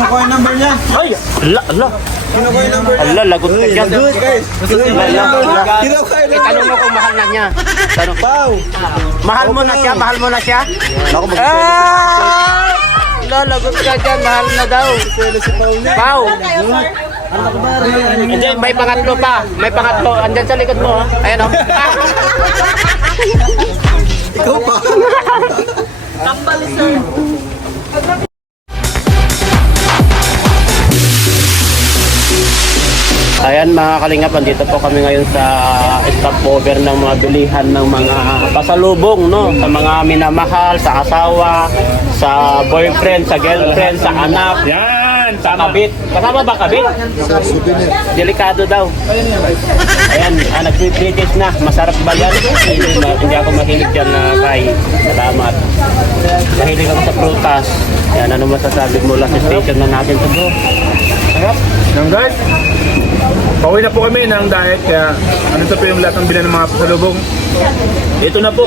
Kinukuha yung number niya. Ay, ala. Kinukuha yung number niya. Ala, lagot ka dyan. Guys, kinukuha yung number niya. Kinukuha yung number. Tanong mo kung mahal na niya. Tanong. Pau. Mahal mo na siya, mahal mo na siya. Ah! Ala, lagot ka dyan, mahal na daw. Si Pau niya. Pau. Andiyan, may pangatlo pa. May pangatlo. Andiyan sa likod mo. Ayan o. Ikaw pa. Ayan mga kalingap, andito po kami ngayon sa stopover ng mga bilihan ng mga pasalubong, no? Sa mga minamahal, sa asawa, sa boyfriend, sa girlfriend, sa anak. Yan! Sa kabit. Kasama ba kabit? Sa souvenir. Delikado daw. Ayan, nag-British na. Masarap ba yan? Ay, hindi ako mahilig dyan na kay. Salamat. Mahilig ako sa prutas. Yan, ano masasabi mo last station na natin ito bro? Sarap. Yan guys. Pauwi na po kami ng diet kaya ano to po yung lahat ng bilan ng mga pasalubong. Ito na po.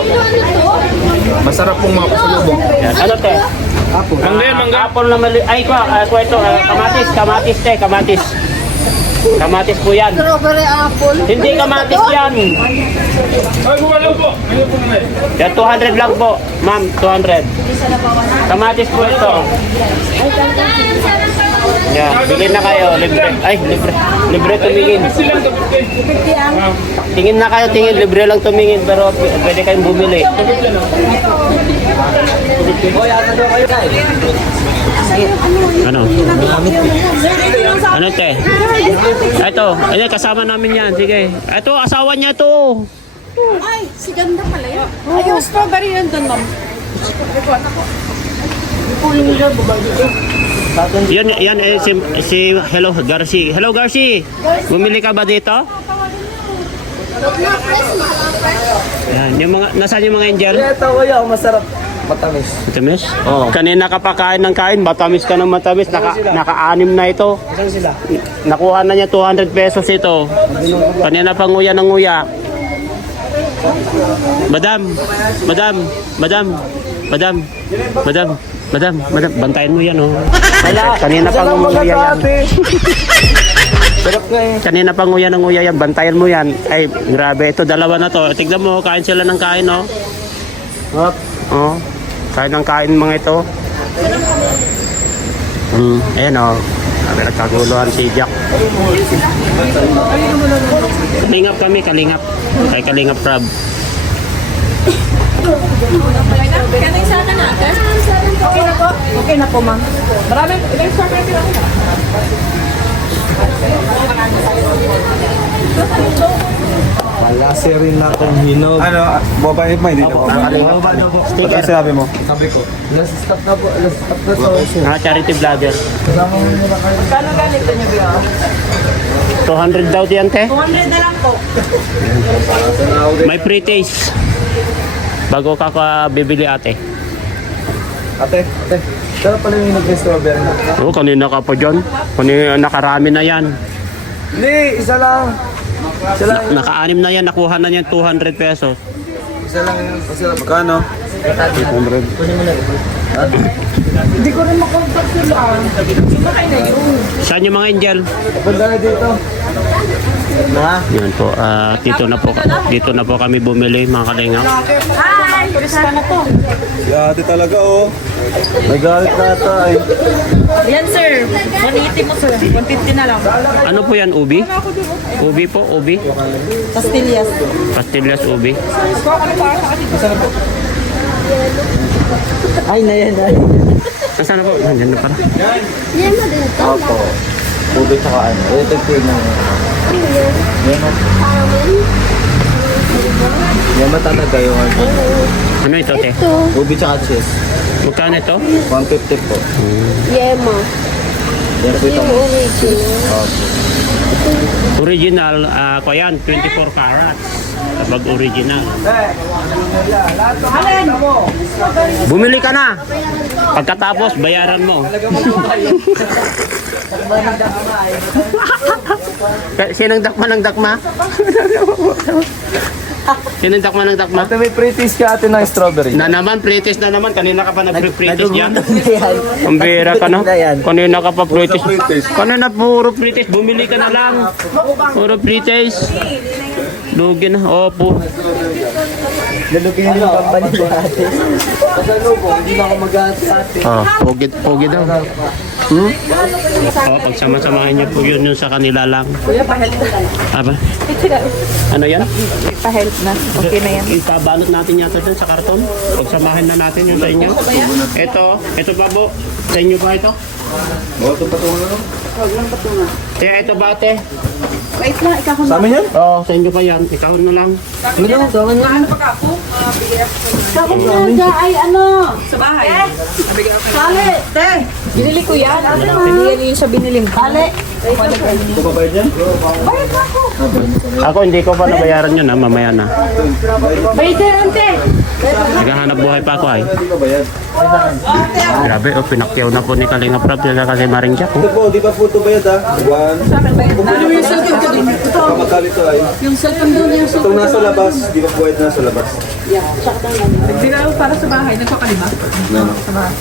Masarap pong mga pasalubong. Yan, ano te? Apple. Mangga yan, mangga. Apple na mali. Ay, ko ito. Kamatis, kamatis te, kamatis. Kamatis po yan. Strawberry apple. Hindi kamatis yan. Ay, bumalo po. Ano po naman? Yan, 200 lang po. Ma'am, 200. Kamatis po ito. Yan, bigyan na kayo. Libre. Ay, libre. Libre tumingin. Silang tapos kayo. Tingin na kayo, tingin. Libre lang tumingin. Pero pwede kayong bumili. Ano? Ano te? Ito, ayan, kasama namin yan. Sige. Ito, asawa niya to. Ay, si ganda pala yun. Ay, yung strawberry yun doon, ma'am. Yan si Hello Garci. Hello Garci. Bumili ka ba dito? Yan, yung mga nasaan yung mga angel? Ito kuya, masarap. Matamis. Matamis? Oo. Kanina ka pa kain ng kain, matamis ka ng matamis. Naka-anim na ito. Saan sila? Nakuha na niya 200 pesos ito. Kanina pa nguya ng nguya. Madam, madam, madam, madam, madam, madam, madam, bantayan mo yan oh. Kanina pa nguya yan. Sarap nga eh. Kanina pa nguya ng nguya yan, bantayan mo yan. Ay, grabe, ito dalawa na to. Tignan mo, kain sila ng kain oh. Hop. Oh, kain ng kain mga ito. Ayan oh. Nagkaguluhan si Jack. Kalingap kami, kalingap. Kay Kalingap Rob. Kanay sana natin. Okay na po? Okay na po, ma'am. Maraming, ilang strawberry sila ko na. Malasi rin na itong hinog. Ano, babae pa, hindi na po. Sticker. Ano sinabi mo? Sabi ko. Last stop na po. Last stop na to. Charity vlogger. Kano ganito niyo, Bia? 200 daw diyan te. 200 na lang po. May free taste. Bago ka bibili ate. Ate. Sarap pala yung hinog ng strawberry na. Oo, kanina ka pa dyan. Kanina nakarami na yan. Hindi, isa lang. Isa lang. Naka-anim na yan, nakuha na yan 200 pesos. Isa lang yun. Masarap. Magkano? 800. Hindi ko rin makontak sila. Sino kayo na yun? Saan yung mga angel? Banda na dito. Na? Yan po, dito na po kami bumili mga kalingap. Hi! Turista na to. Si ate talaga oh. May galit na ata eh. Yan, sir. 180 mo, sir. 150 na lang. Ano po yan, ubi? Ubi po, ubi. Pastillas. Pastillas ubi. Ay, na yan. Nasaan na po? Nandiyan na pala. Opo. Ube tsaka ano. Ito na. Yan o. Yan ba talaga yung ano? Ano ito, te? Ube tsaka cheese. Magkano ito? 150 po. Yema. Yan po itong. Original. Opo. Original, ko yan, 24 carats. Kapag original. Bumili ka na. Pagkatapos, bayaran mo. Sinang dakma ng dakma? Sino yung dakma ng dakma? Ate, may pre-taste ka ate ng strawberry. Na naman, pre-taste na naman. Kanina ka pa nag-pre-taste yan. Ang bira ka no? Kanina ka pa pre-taste. Kanina puro pre-taste. Bumili ka na lang. Puro pre-taste. Lugi na. Opo. Lalukin yung company ko ate. Kasano po, hindi na ako mag-ate ate. Pogi daw. Pagsama-samahin niyo po yun sa kanila lang. Kuya, pa-help na. Aba? Ano yan? Pa-help na. Okay na yan. Ipabalot natin yata dun sa karton. Pagsamahin na natin yung sa inyo. Ito pa po. Sa inyo ba ito? Ito patungan na. Kaya ito ba ate? Wait lang, ikaw Sa amin yan? Oo, sa inyo pa yan. Ikaw na lang. Ay, ano? sa bahay. Sali! Te! Binili ko yan. Binili yun sa binili mo. Sali! Ito pa ba yan? Ako hindi ko pa nabayaran yun ha. Mamaya na. Baiter, ante! Naghahanap buhay pa ako ay. Hindi pa ba yan? Grabe, pinakyaw na po ni Kalinga Prab kasi Maring Jack. Ito po, di ba po ito bayad ha? One. Ano yung cellphone ko din? Kamakali ito ay. Yung cellphone doon, yung Itong nasa labas, di ba bayad na sa labas? Nagbigay para sa bahay. Nagpakalima. Sa bahay.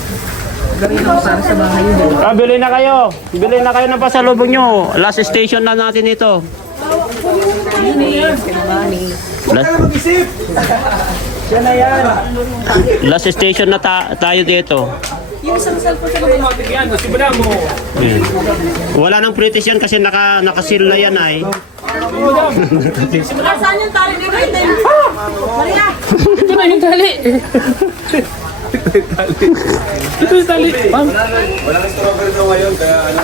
Gawin ako para sa bahay yun. Bili na kayo. Bili na kayo ng pasalubong nyo. Last station na natin ito. Mag-isip! Last station na tayo dito. Yung isang cellphone sa loob. Yan, simulan mo. Ayan. Wala nang British yan kasi nakasil na yan ay. Saan yung tali ni Raiden? Maria! Ito na yung tali. Ito yung tali. Ma'am. Walang strawberry daw ngayon, kaya ano?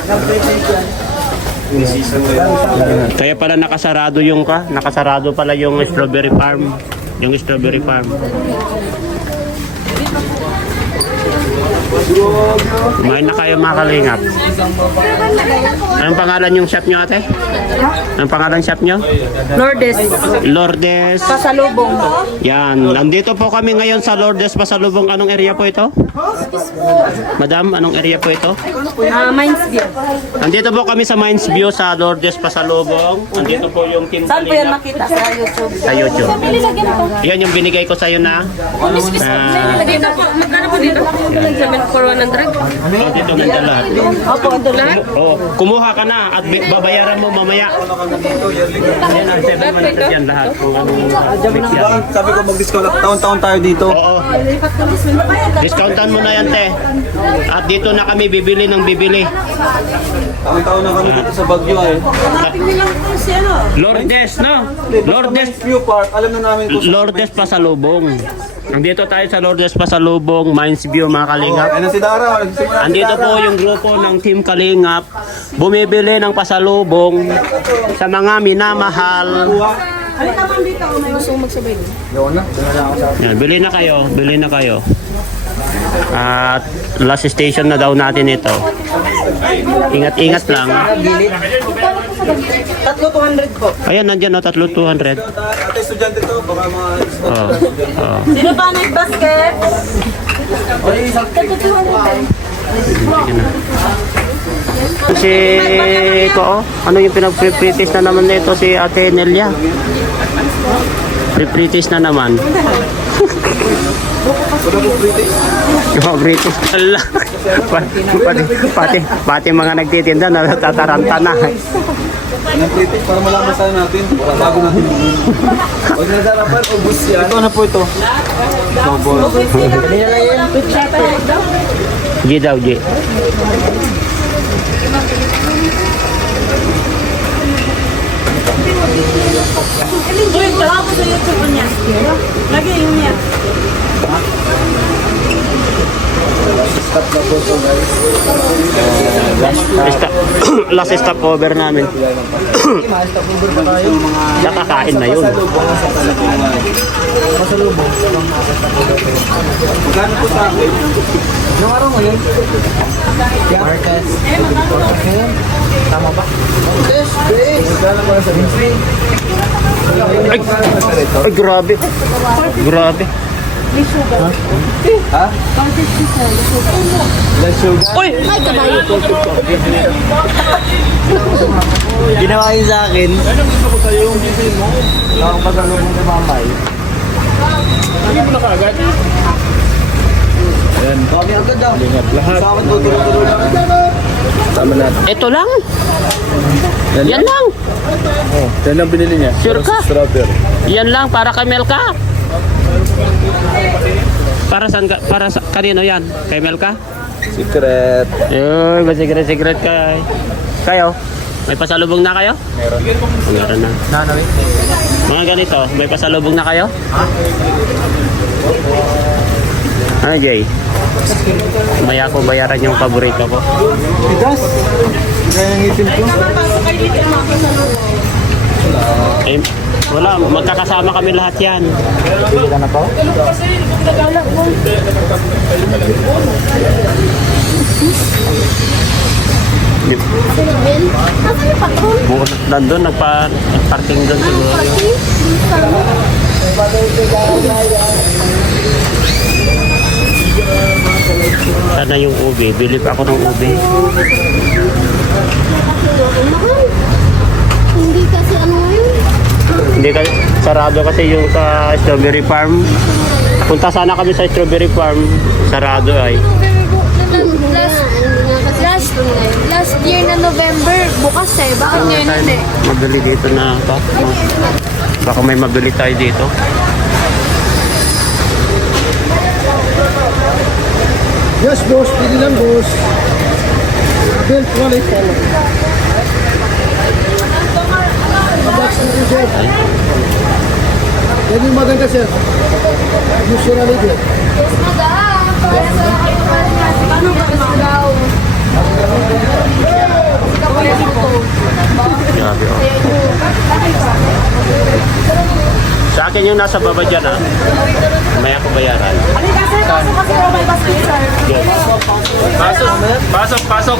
Season na yun. Kaya pala nakasarado yung nakasarado pala yung strawberry farm. Yung strawberry farm. Kumain na kayo mga kalingap. Anong pangalan yung shop nyo ate? Anong pangalan shop nyo? Lourdes. Lourdes. Pasalubong. Yan. Nandito po kami ngayon sa Lourdes Pasalubong. Anong area po ito? Madam, anong area po ito? Mines View. Nandito po kami sa Mines View sa Lourdes Pasalubong. Nandito po yung team Saan po yan Kalingap makita? Sa YouTube. sa YouTube. Yan yung binigay ko sa'yo na. Dito po. Magkano po dito? 7 for 100. Dito nandyan lahat. Opo, ito lahat. Oh, kumuha ka na at babayaran mo mamaya. Yan ang 700 yan lahat. Kung anong mix yan. Sabi ko mag-discount at taon-taon tayo dito. Oo. Discountan mo na yan, te. At dito na kami bibili ng bibili. Taon-taon na kami dito sa Baguio ay. Lourdes, no? Lourdes. View Park, alam na namin kung Lourdes Pasalubong. Nandito tayo sa Lourdes Pasalubong, Mines View mga kalingap. Ayun na si Dara. Andito po yung grupo ng Team Kalingap. Bumibili ng pasalubong sa mga minamahal. Halika ma'am dito. May gusto kong magsabay. Yan, bili na kayo, bili na kayo. At last station na daw natin ito. Ingat-ingat lang. Tatlo 200 po. Ayan, nandyan na 3,200. Ate, estudyante to. Baka mga... Oh, oh. Sino ba nag-basket? Si ko, ano yung pinag-pre-practice na naman nito si Ate Nelia? Pre-practice na naman. Yung British. Ala. Pati mga nagtitinda natataranta na. Anong kritik para malaman sana natin. Bago natin. Huwag na darapan, ubus yan. Ito na po ito. Snowball. G daw, G. Uy, tawa ko sa YouTube niya. Lagi yun niya. Stop na po ito guys. Last stop over namin. Stop over pa tayo. Nakakain na yun. Pasalubong. Magkano po sa akin? Anong araw ngayon? Martes. Tama ba? Yes, base. Magkano mo na sa Vinci? Ay, grabe. Grabe. May sugar. Ha? 150 sir. Less sugar? Uy! Ay, kabayo. Ginawa yun sa akin. Ano gusto ko sa'yo yung bibili mo? Nakakapasalubong sa mamay. Hindi mo na kaagad. Ayan. Kami agad daw. Ingat lahat. Sa akin tutulong-tulong lang. Tama natin. Ito lang. Yan lang. Oh, yan lang binili niya. Sure ka? Strawberry. Yan lang para kay Melka. Para sa kanino yan? Kay Melka? Secret. Yun, secret kay. Kayo? May pasalubong na kayo? Meron na. Nanay. Mga ganito, may pasalubong na kayo? Ano, Jay? Maya ko bayaran yung paborito ko. Bigas. Kaya yung itim ko. Eh, wala, magkakasama kami lahat yan. Bili ka na to? Bukas nandun, nagparking doon siguro. Sana yung ube, bilip ako ng ube. Hindi kasi ano yun. Hindi kasi, sarado kasi yung sa strawberry farm. Punta sana kami sa strawberry farm, sarado ay. Last year na November, bukas eh. Bakit ngayon hindi? Mabili dito na pa. Baka may mabili tayo dito. Yes, boss. Pili lang, boss. Bill, wallet. Yan yung maganda, sir. Usually, sir. Yes, madam. Para sa kayo paano ba daw? Grabe, oh. Sa akin yung nasa baba dyan, ah. May ako bayaran. Halika sir, pasok kasi mobile bus kayo sir. Yes. Pasok.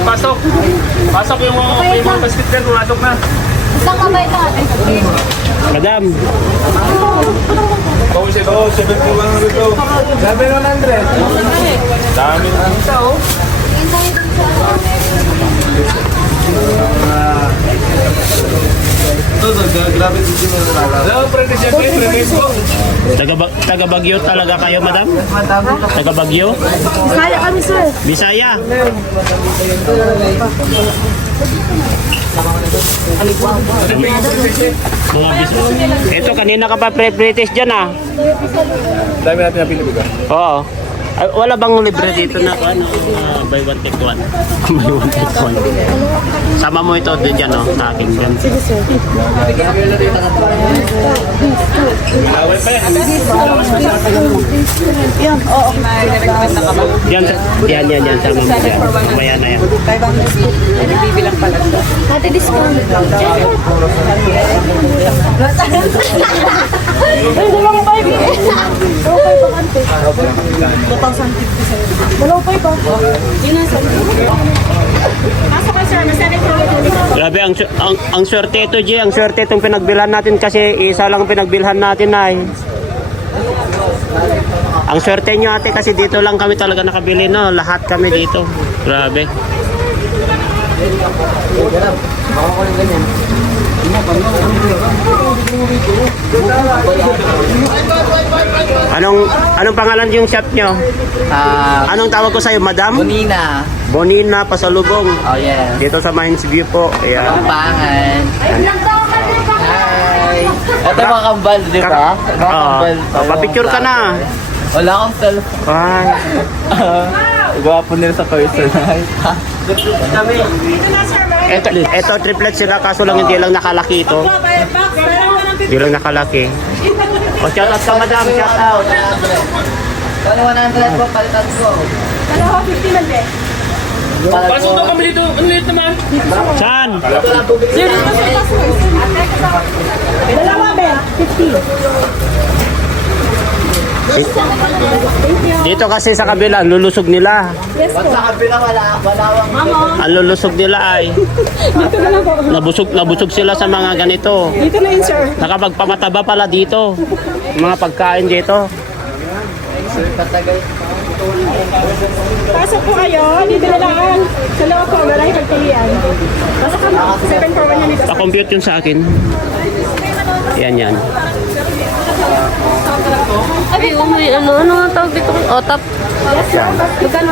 Pasok yung mga basket dyan, pumasok na. Isang kamay lang ate. Madam, Bawis ito. 7,100 ito. 7,100. Dami na. Grabe dito mo na lala. Hello, Freddy Siyempre. Freddy po. taga Bagyo talaga kayo, madam? Taga Bagyo? Kaya kami sir. Bisaya? Mga Bisaya. Ito, kanina ka pa pre-British dyan, ah. Dami natin napili ba? Oo. Ay, wala bang libre dito na ano, buy one take one? Buy one take one. Sama mo ito din dyan, no? Sa akin dyan. Away pa yan. Yan. Sama mo dyan. Mamaya na yan. Ate, discount. Ay, dalawang 5. Dalawang 5 ante. 2,050 sir. Dalawang 5 ba? Pasok ka sir, nasa electronic. Grabe, ang swerte ito, G. Ang swerte itong pinagbilhan natin kasi isa lang pinagbilhan natin, ay. Ang swerte nyo, ate, kasi dito lang kami talaga nakabili, no? Lahat kami dito. Grabe. Anong pangalan yung shop nyo? Anong tawag ko sa'yo, madam? Bonina. Bonina Pasalubong. Oh, yes. Dito sa Mines View po. Ayan. Kampangan. Hi. Ito mga kambal, di ba? Mga kambal. Papicture ka na. Wala akong cellphone. Ay. Gwapo nila sa personal. Ito triplet sila kaso lang hindi lang nakalaki ito. Hindi lang nakalaki. O shout out ka, madam. Shout out. Kano 100 po, palitan ko. Dalawa, 50 man din. Pasok daw kami dito. Ang liit naman. Saan? Sir, dito sir, pasok. Dalawa, Ben. 50. Dito kasi sa kabila, ang lulusog nila. Yes po. Sa kabila, wala akong Mama, Ang lulusog nila ay dito na lang po. nabusog sila sa mga ganito. Dito na yun sir. Nakapagpamataba pala dito. Mga pagkain dito. Pasok po kayo, dito na lang. Sa loob po, maraming pagpilian. Pasok ka 741 yan dito. Pa-compute yun sa akin. Yan. Ay, may ano nga tawag dito? Otap. Magkano?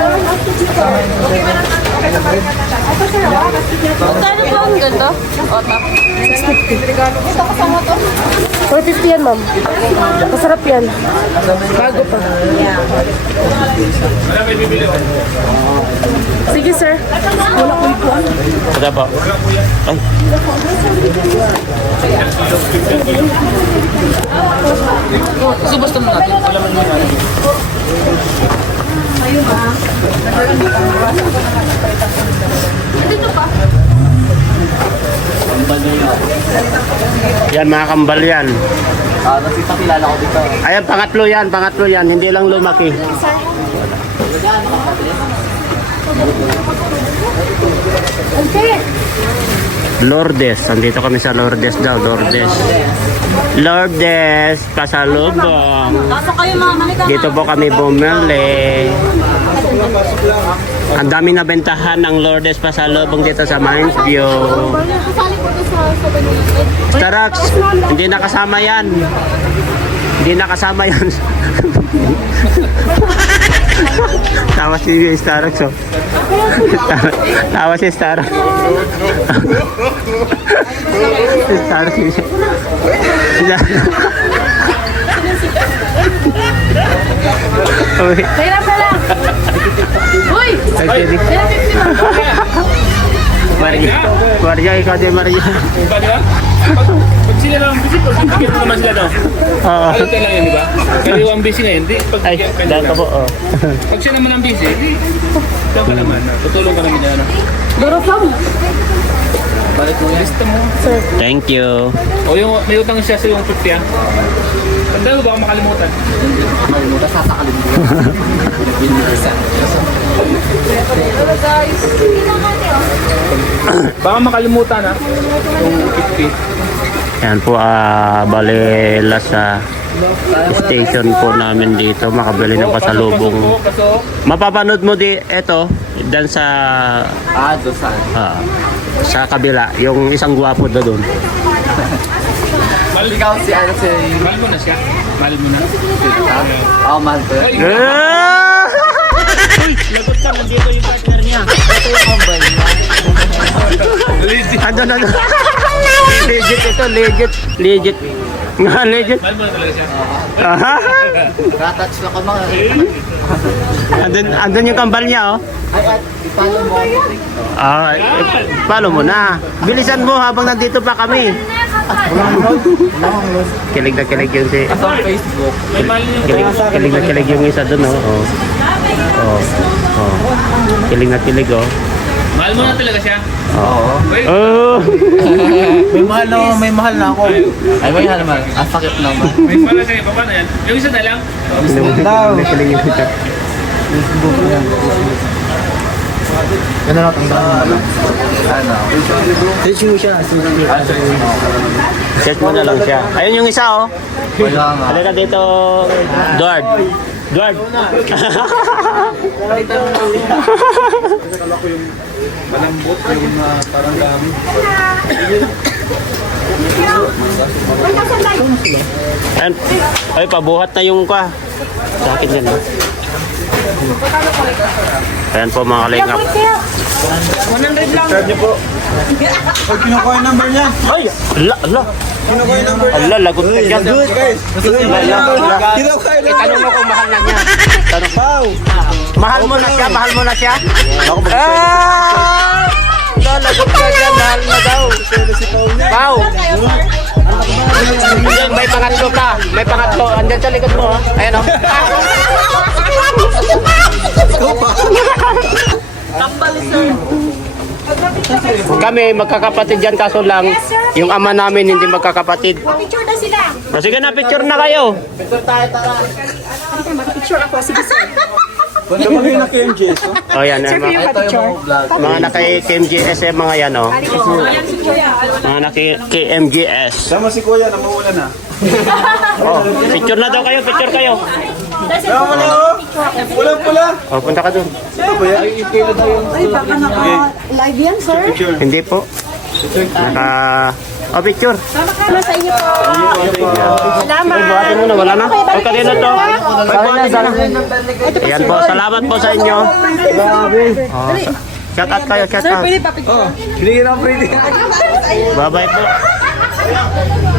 Magkano po ang ganito? Otap. 450 yan, ma'am. Masarap yan. Bago pa. Sige, sir. Wala ko ito. Ito po. Ay. Subos naman natin. Yan mga kambal yan. Nakilala ko dito. Ayan, pangatlo yan. Hindi lang lumaki. Lourdes. Andito kami sa Lourdes daw. Lourdes, pasalubong. Pasok kayo mga manika. Dito po kami bumili. Ang dami na bentahan ng Lourdes pasalubong dito sa Mines View. Kasali po ito sa 7-Eleven. Starax, hindi nakasama yan. Tawa si Starax, oh. Tawa si Starax. Starax. Uy. Kaya pala. Uy! Nagkinig. Maria, ikaw din Maria. Ba, di ba? Pag sila lang ang busy, pag bigyan mo naman sila, no? Oo. Ayun lang yun, di ba? Kaya yung busy ngayon, di? Pag Ay, bigyan ka dahil nila. po, oh. Pag siya naman ang busy, di? Ikaw ka naman, tutulong ka namin yan, no? Duro pa mo. Balik mo yung lista mo. Thank you. O yung may utang siya sa yung 50, ah. Tanda mo, baka makalimutan. Makalimutan, sasakalimutan. Baka makalimutan, ah. Yung 50. Yan po, bale sa station po namin dito, makabili ng pasalubong. Pasok. Mapapanood mo eto, dan sa Doon saan? sa kabila, yung isang gwapo doon. Ikaw si ano si... Mahal mo na siya. Mahal mo na. Oo, mahal ko. Ay, Uy, lagot ka, nandito yung partner niya. Ito yung mobile niya. Ano. Legit ito, legit. Nga, legit. mahal mo na talaga siya. Aha. Ratouch na ko mga... Andun yung kambal niya, oh. Ay, at ipalo mo. Follow mo na. Bilisan mo habang nandito pa kami. Kilig na kilig yung si... Sa Facebook. May mahal niyo. Kilig na kilig yung isa doon, oh. Kilig na kilig, oh. Mahal mo na talaga siya. Oo. Wait. Oh. May mahal na ako. Ay, may mahal naman. Ang sakit naman. May pala siya. Paano yan? Yung isa na lang. Kilig na kilig yung isa. Ano na itong ano? Search mo na lang siya. Ayun yung isa, oh. Wala nga. Halika dito, Dward. Malambot yung parang dami. Ayan. Ay, pabuhat na yung ka. Sa akin yan, oh. Ayan po mga kalingap. 100 lang. Charge niyo po. Pag kinukuha yung number niya. Ay, ala. Kinukuha yung number niya. Ala, lagot ka dyan. Guys. Kinukuha yung number. Kinukuha yung number. Tanong mo kung mahal na niya. Tanong. Pau. Mahal mo na siya? Ah! Lagot ka dyan, mahal na daw. Pau. Ayan, may pangatlo pa. May pangatlo. Andyan sa likod mo, ha? Ayan, oh. Kami magkakapatid yan, kaso lang yung ama namin hindi magkakapatid. Picture na sila. O, sige na, picture na kayo. Picture ako. Sige, sir. Ito mga yung naka-MJS. O yan, Sir, kayo Ito ka-picture. yung vlog. mga naka-KMGS mga yan, oh. Mga naka-KMGS. Sama si Kuya, namawala na. Oh, picture na daw kayo, picture kayo. Pula-pula. O, punta ka dun. Ay, baka naka-live yan, sir. Hindi po. O, picture. Sama ka na sa inyo po. Salamat. Buhatin mo na, wala na. O, kanino to? Ayan po, salamat po sa inyo. O, shout out kayo, shout out. Binigyan ako pretty. Bye-bye po.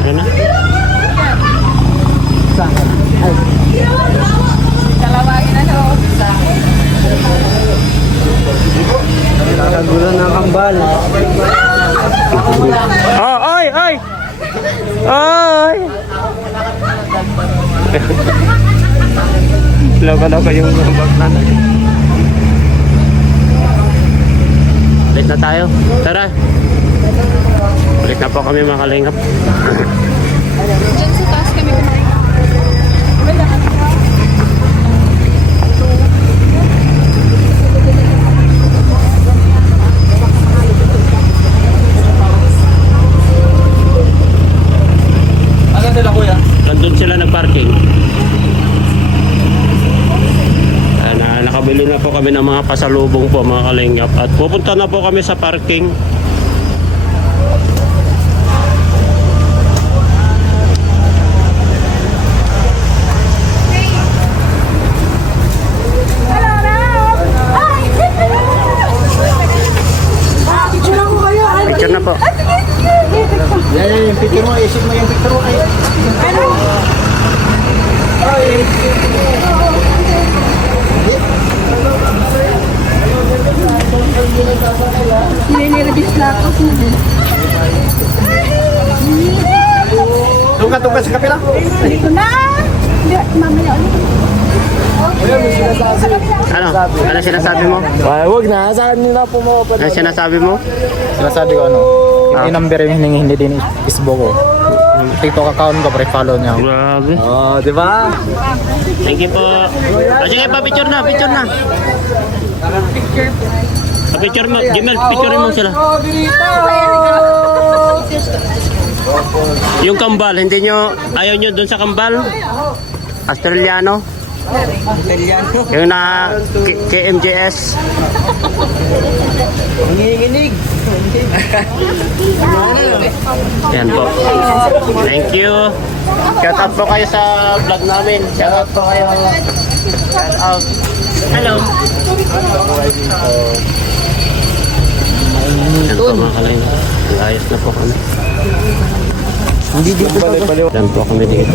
Ayan na. Kalawagin na loob. Nakagulan ng kambal. Oh, oy, oy! Oy! Loko-loko yung bag na. Balik na tayo. Tara. Balik na po kami mga kalingap. Diyan sa taas kami kumain. Asan sila kuya? Nandun sila nag-parking. Nakabili na po kami ng mga pasalubong po mga kalingap. At pupunta na po kami sa parking. Picture na po. Yan, yung picture mo. Isip mo yung picture mo. Niliribis na ako. Doon ka sa kapila. Dito na. Mamaya ulit. Ano sinasabi mo? Ay, wag na. Saan nila po mo? Ano sinasabi mo? Sinasabi ko ano, yung number yung hiningi din Facebook ko. TikTok account ko, pre-follow niya. Grabe. Oh, di ba? Thank you po. O sige pa, picture na, picture na. Picture mo, Gmail, picture mo sila. Yung kambal, hindi nyo, ayaw nyo dun sa kambal? Australiano? Yung na KMJS. Nanginginig. Yan po. Thank you. Shout out po kayo sa vlog namin. Shout out po kayo. Shout out. Hello. Yan po mga kalay. Ayos na po kami. Hindi dito balik. Yan po kami dito.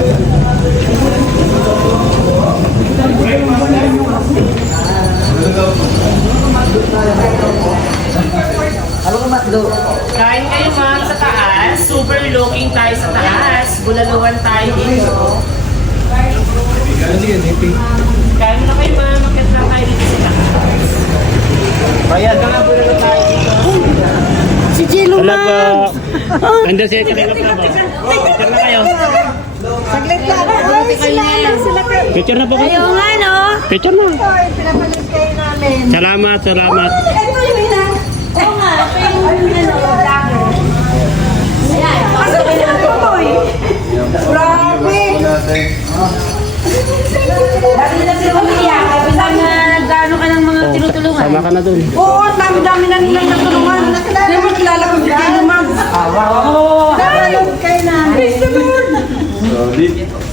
Kain kayo ma'am sa taas. Super looking tayo sa taas. Bulaluan tayo dito. Kain mo na kayo ma'am. Magkat na tayo dito sa taas. Bayad na nga bulalo tayo dito. Si Jilo Wala na. po. Andun siya kanina pa ba? Picture na kayo. Saglit lang. Ay, sila kayo. Picture na po kayo. Ayaw nga, no? Picture na. Ay, pinapalit kayo namin. Salamat, salamat. Ito yung ina. Oo nga. Ito yung ina. Asa ba yung tutoy? Grabe. Dami na sila pamilya. Kaya bilang gano'n ka ng mga tinutulungan. Sama ka na dun. Oo, dami-dami na nilang natulungan. Hindi mo kilala kung si Jilo, ma'am. Oo. Pinapalit kayo namin.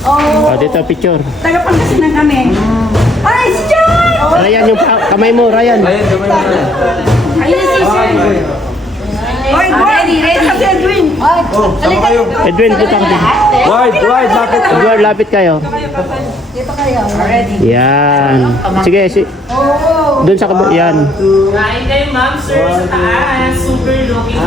O, dito picture. Taga-Pangasinan kami. Ay, si Joy! Ryan, yung kamay mo, Ryan. Ayun si Sir. Oy, ready. Kasi Edwin. Edwin, punta ka dun. Wide, lapit. Edward, lapit kayo. Dito kayo. Ready. Yan. Sige, doon sa kabo. Yan. Kain kayo ma'am sir sa taas. Super looking